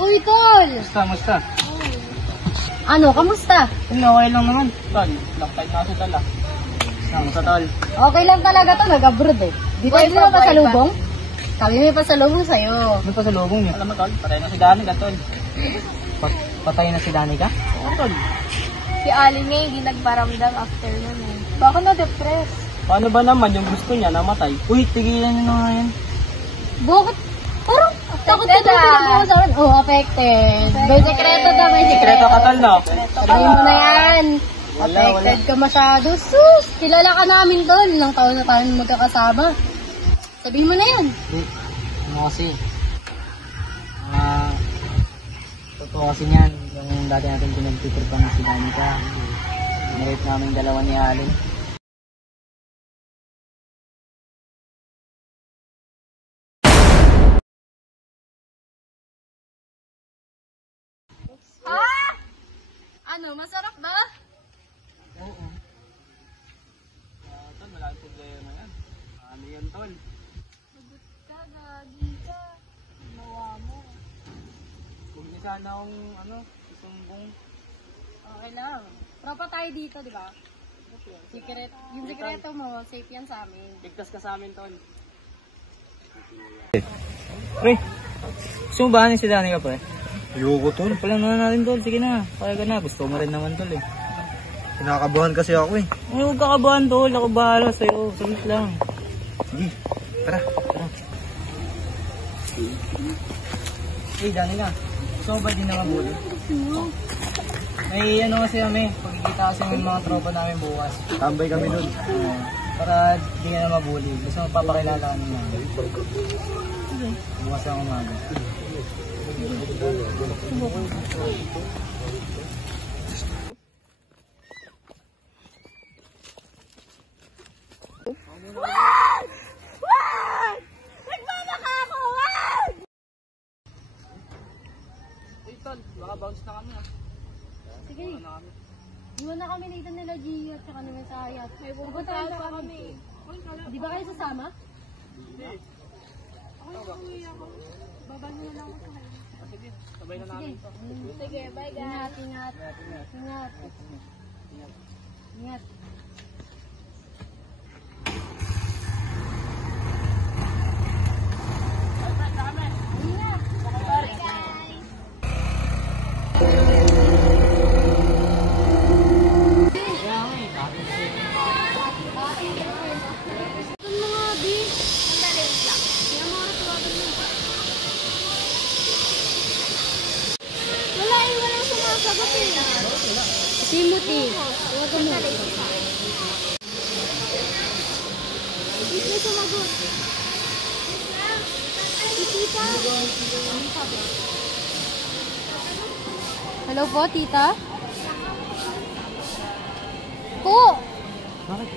Uy, Tol! Kamusta? Ano, kamusta? Okay lang naman. Tol, long time na sa dala. Kamusta, Tol? Okay lang talaga to, nag-abroad eh. Di ba hindi mo pasalubong? Kami may pasalubong sa'yo. Ano pa sa lubong niya? Alam mo, Tol, patay na si Danica, Tol. Patay na si Danica? Oo, Tol. Si Ali nga hindi nagparamdam after nun eh. Baka na-depress. Paano ba naman yung gusto niya namatay? Uy, tigilan niyo na nga yan. Bakit? Parang takot na ginagawa sa akin. Oh, affected. May sekreto na, may Sekreto ka, Tol, no? Sabihin mo na yan. Wala. Affected ka masyado. Sus! Kilala ka namin, Tol. Ilang taon na tayo magkakasama. Sabihin mo na yan. Ano kasi? Totoo kasi niyan. Yung dati natin pinagtitripan si Danica. Narate namin dalawa ni Alin. Ha? Ano, masarap ba? Oo. Tol, malaking problema yan. Ano yan, Tol? Sagot ka, gagi ka. Ginawa mo. Huwag niya sana akong, isumbong. Okay lang. Tropa tayo dito, di ba? Secret. Yung sekreto mo, safe yan sa amin. Ligtas ka sa amin, Tol. Pre, gusto mo ba si Danica, pre? Ayoko, Tol. Pala na natin, Tol. Sige na, kaya ka na. Gusto mo rin naman, Tol, eh. Kinakabahan kasi ako eh. Ay, huwag kakabahan, Tol. Ako bahala sa'yo. Salit lang. Sige, tara. Hey, Danica. Gusto mo ba din na mabuli? May kasi kami. Pagkikita kasi ng mga tropa namin bukas. Tambay kami dun. Para di ka na mabuli. Gusto mo papakilala kami namin. Bukas ang umaga. Tol, baka bounce na kami. Sige. Iwan na kami dito nila Gio at saka naman sa Ayat. May pupuntahan pa kami. Di ba kayo sasama? Hindi. Uwi ako. Baba na lang ako sa kanya. Sige, sabay na namin to. Sige, bye guys. Ingat, ingat. Ingat. Ingat. Walang sumasagot eh. Timothy. Huwag mo. Hindi sumagot. Tita. Hello po, tita? Po! Bakit?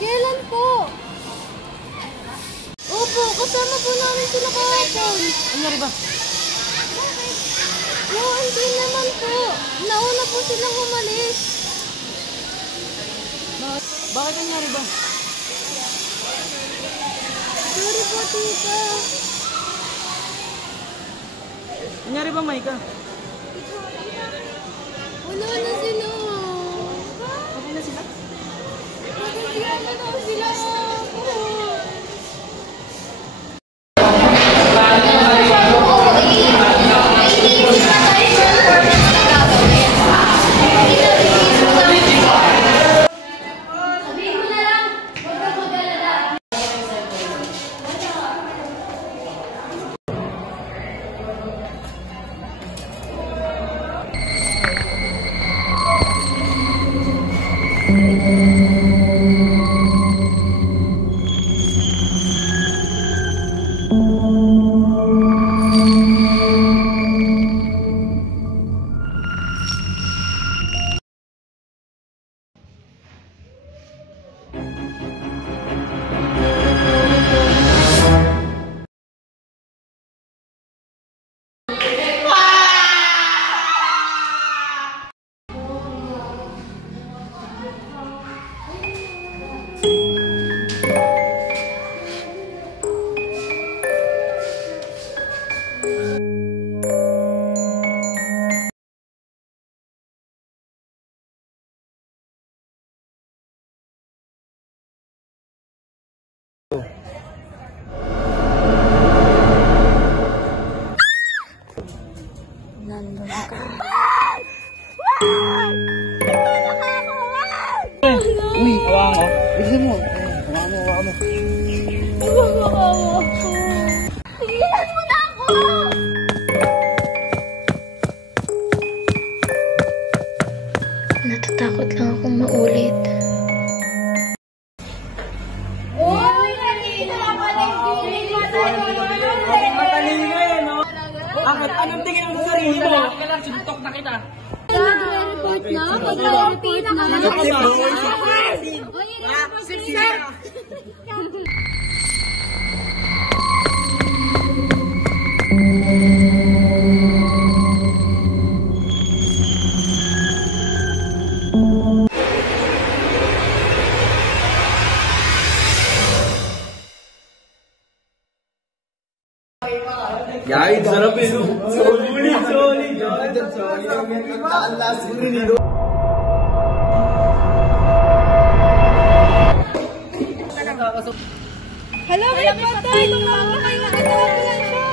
Kailan po? Opo, kasama po namin sila kahapon. Anyari ba? Hindi naman po. Nauna po silang umalis. Bakit anyari ba? Sorry po, tita. Anyari ba, Maika? Wala na sila. Okay na sila? Wala na sila. Bilisan mo. Hawakan mo. Tigilan mo na ako! Natatakot lang akong maulit. Uy! Kanina pa nagdinig Matalino eh, no? Bakit? Anong tingin mo sa sarili mo? Kailan, suntok na kita. Nag-report na? Nag-report na? Guys, sarap eh. Solid. Ang last ko rin eh. Hala, may patay! Tumama kayo! Nakatawa ko lang siya!